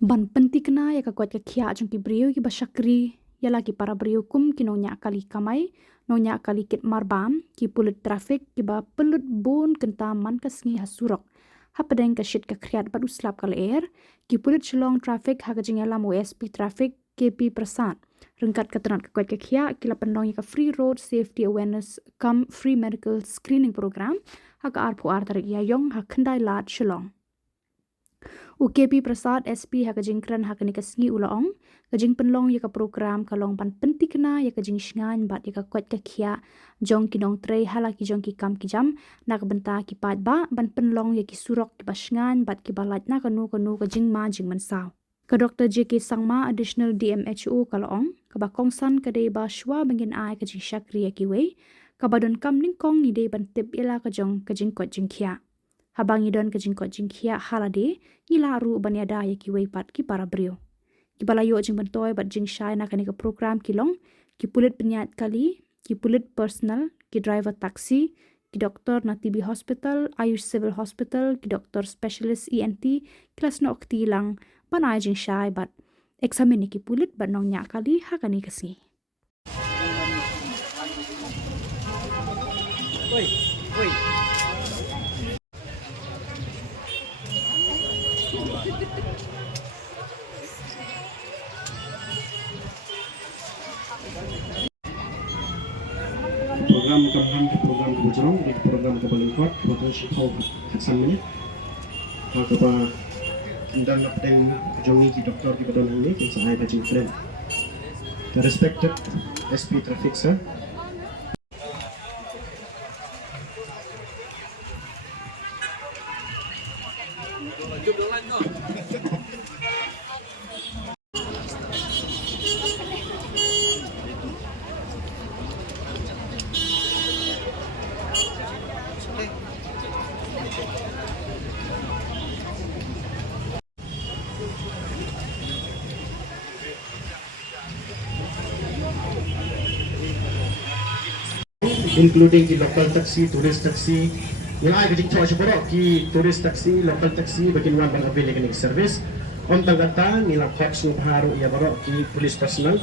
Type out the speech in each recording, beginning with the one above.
Ban pentikna ya ka kuat ka khia jong ki brio ki basakri yala ki para brio kum ki nonya kali kamai nonya kali kit marbam ki pulut trafik ki ba pelut bon kenta man ka sngi hasurok ha pedeng ka shit ka kriat badu slap kal air ki pulut shlong trafik ha ka jingala OSP trafik KP Prasad rengkat katran ka kuat ka khia ki la pendong ka free road safety awareness come free medical screening program ha ka arpu ar tarik ya yong ha khandai lat shlong UKP Prasad SP ha kajing kran ha kani kasngi ulaong kajing penlong ya ka program kalong pan pentikna ya kajing shngan bat ya ka kwat ka khia jong ki dong trei hala ki jong ki kam ki jam nak benta ki pat ba ban penlong ya ki surok ki basngan bat ki balat na kanu kajing ma jing man saw ka Dr. JK Sangma additional DMHO kalong ka ba kongsan ka dei ba shwa bangin ai kajing shakri ya ki we ka ba don kam ning kong ni dei ban tip ila ka jong kajing kwat jing khia habang idon kajing ko jing khia halade ilaru banyada ya ki weipat ki para brio ki balayo jing bantoy bat jing shai na kani ka program kilong ki pulit penyat kali ki pulit personal ki driver taxi ki doktor na TB hospital Ayush civil hospital ki doktor specialist ENT kelas no okti lang panai jing shai bat examine ki pulit bat nong nya kali ha kani kasi Oi, oi. Program Kamhan ke program ke Bujurong di program ke Balingkot waktu Shikau Haksan Minit Hakapa Indang Napdeng Jongi ki doktor ki Badon ini Kinsa Hai Kajing Friend The respected SP Traffic sir. Including the local taxi, tourist taxi. Yang ay kajing choice po ki tourist taxi, local taxi, bakin wan bang available service. On tagata nila cops ng baharo iya baro ki police personnel.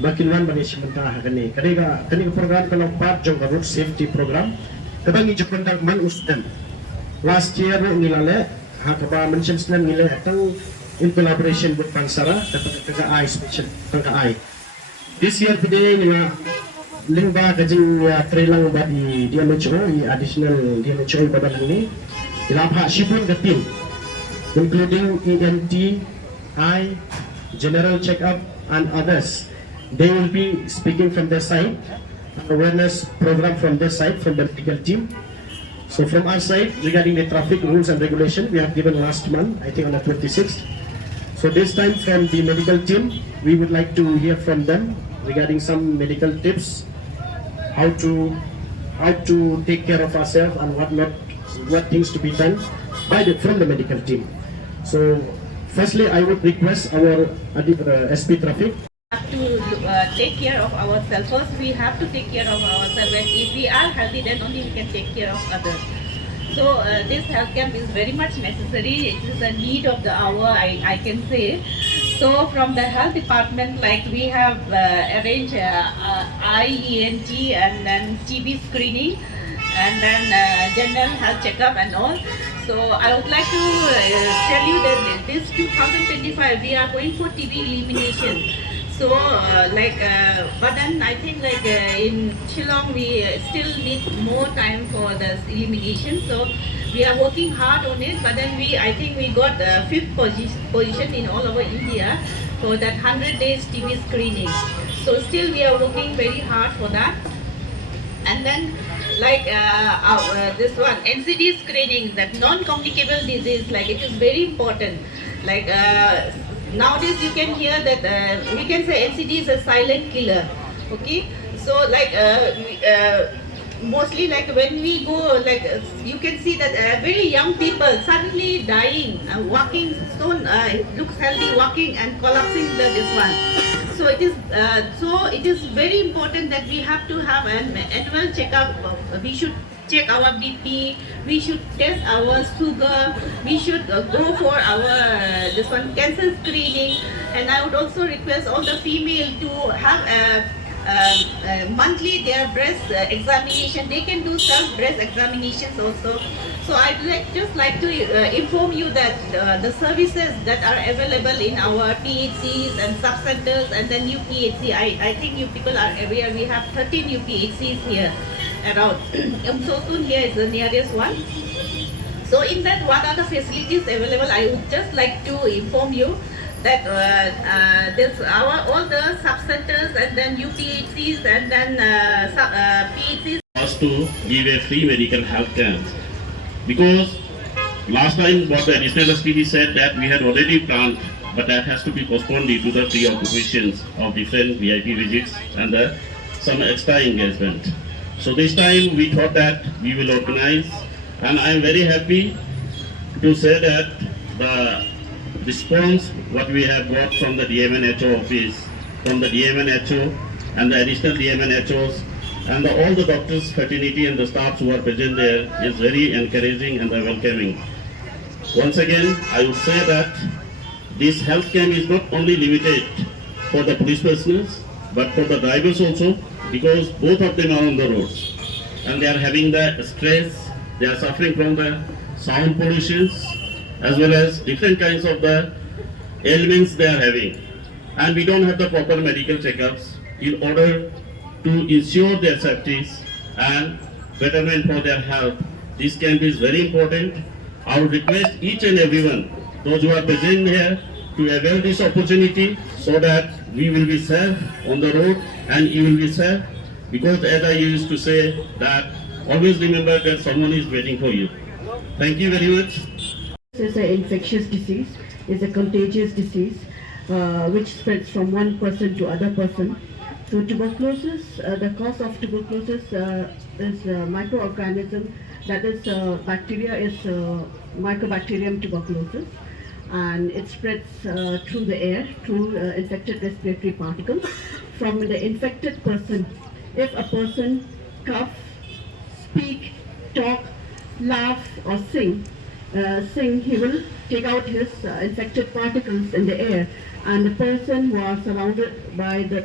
Bakin wan bang simentaha kani. Kani program kalau part jong road safety program. Kabangi jukun dag man usdan. Last year nila le ha kaba mention snan nila atau in collaboration with Pansara kata ay special kata ay. This year today nila lingba kajing trailang ba di DMHO i additional DMHO badan ini ilapha shipun gatin including ENT, eye, general checkup and others. They will be speaking from their side, awareness program from their side, from the medical team. So from our side regarding the traffic rules and regulation we have given last month, I think on the 26th. So this time from the medical team we would like to hear from them regarding some medical tips, how to take care of ourselves and what things to be done from the medical team. So firstly I would request our SP Traffic have to take care of ourselves. First we have to take care of ourselves, and if we are healthy then only we can take care of others. So this health camp is very much necessary. It is a need of the hour, I can say. So from the health department, like we have arranged IENT and then TB screening and then general health checkup and all. So I would like to tell you that this 2025 we are going for TB elimination. So but then I think in Shillong we still need more time for the elimination. So we are working hard on it, but then I think we got 5th position in all over India for that 100 days TB screening. So still we are working very hard for that. And then this one NCD screening, that non-communicable disease, it is very important. Nowadays you can hear that we can say NCD is a silent killer. Okay, so mostly when we go, you can see that very young people suddenly dying, walking, looks healthy, walking and collapsing this one. So it is very important that we have to have an annual checkup. We should check our BP, we should test our sugar, we should go for our this one cancer screening, and I would also request all the female to have a monthly their breast examination. They can do self breast examinations also. So I'd just like to inform you that the services that are available in our PHCs and sub-centers and the new PHC, I think you people are aware, we have 13 new PHCs here around. So soon here is the nearest one. So in that, what are the facilities available? I would just like to inform you that there's all the sub-centers and then UPHCs and then PHCs. Was to give a free medical health camp. Because last time what the additional SPD said that we had already planned, but that has to be postponed due to the preoccupations of different VIP visits and some extra engagement. So this time we thought that we will organize, and I am very happy to say that the response what we have got from the DMNHO office, from the DMNHO and the additional DMNHOs, and all the doctors, fraternity and the staffs who are present there is very encouraging and welcoming. Once again, I would say that this health camp is not only limited for the police personnel, but for the drivers also, because both of them are on the roads. And they are having the stress, they are suffering from the sound pollutions, as well as different kinds of the ailments they are having. And we don't have the proper medical checkups in order to ensure their safety and betterment for their health. This camp is very important. I would request each and everyone, those who are present here, to avail this opportunity so that we will be safe on the road and you will be safe, because as I used to say that always remember that someone is waiting for you. Thank you very much. This is an infectious disease, it's a contagious disease which spreads from one person to other person. So tuberculosis, the cause of tuberculosis is microorganism, that is bacteria is Mycobacterium tuberculosis, and it spreads through the air, through infected respiratory particles from the infected person. If a person cough, speak, talk, laugh or sing, he will take out his infected particles in the air, and the person who are surrounded by that,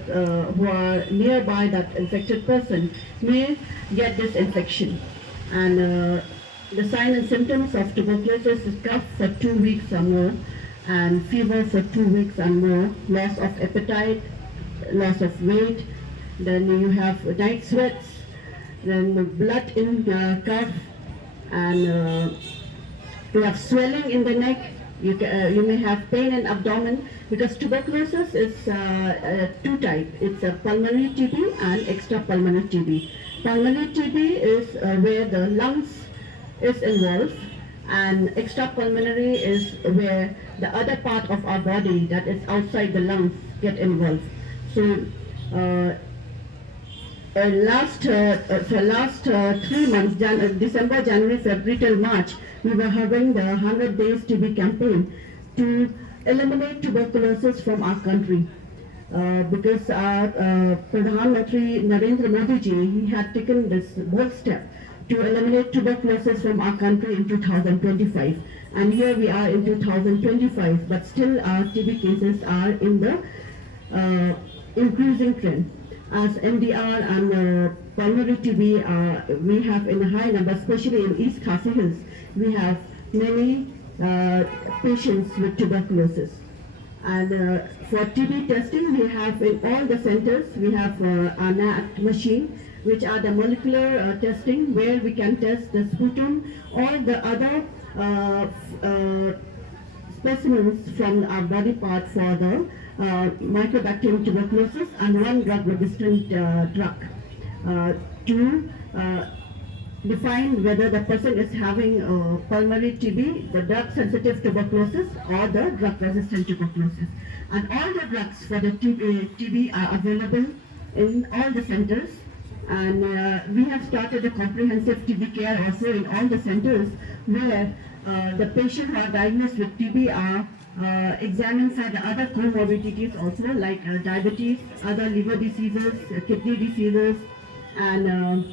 who are nearby that infected person may get this infection. And the sign and symptoms of tuberculosis is cough for 2 weeks or more, and fever for 2 weeks or more, loss of appetite, loss of weight, then you have night sweats, then blood in the cough, and you have swelling in the neck. You may have pain in abdomen, because tuberculosis is two types. It's a pulmonary TB and extrapulmonary TB. Pulmonary TB is where the lungs is involved, and extrapulmonary is where the other part of our body that is outside the lungs get involved. So for last 3 months, December, January, February till March, we were having the 100 days TB campaign to eliminate tuberculosis from our country. Because our Pradhan Mantri Narendra Modi ji, he had taken this bold step to eliminate tuberculosis from our country in 2025. And here we are in 2025, but still our TB cases are in the increasing trend. As MDR and pulmonary TB, we have in a high number, especially in East Khasi Hills, we have many patients with tuberculosis. And for TB testing, we have in all the centers, we have our NAT machine, which are the molecular testing, where we can test the sputum or the other specimens from our body part for the Mycobacterium tuberculosis, and one drug-resistant drug to define whether the person is having pulmonary TB, the drug-sensitive tuberculosis, or the drug-resistant tuberculosis. And all the drugs for the TB are available in all the centers. And we have started a comprehensive TB care also in all the centers, where the patients who are diagnosed with TB are examined for the other comorbidities also, like diabetes, other liver diseases, kidney diseases, and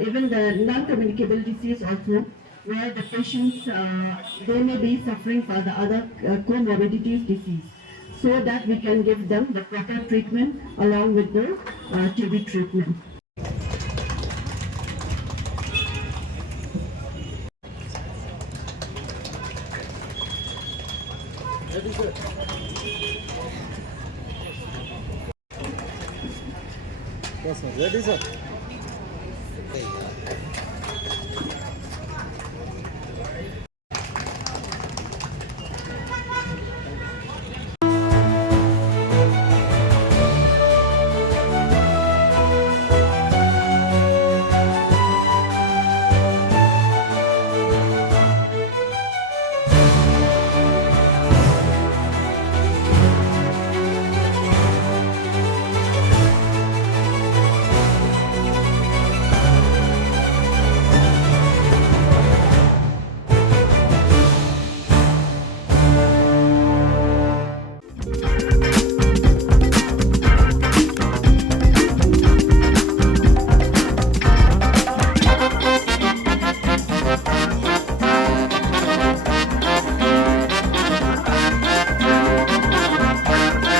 even the non-communicable disease also, where the patients they may be suffering for the other comorbidities disease, so that we can give them the proper treatment along with the TB treatment. Ready, sir?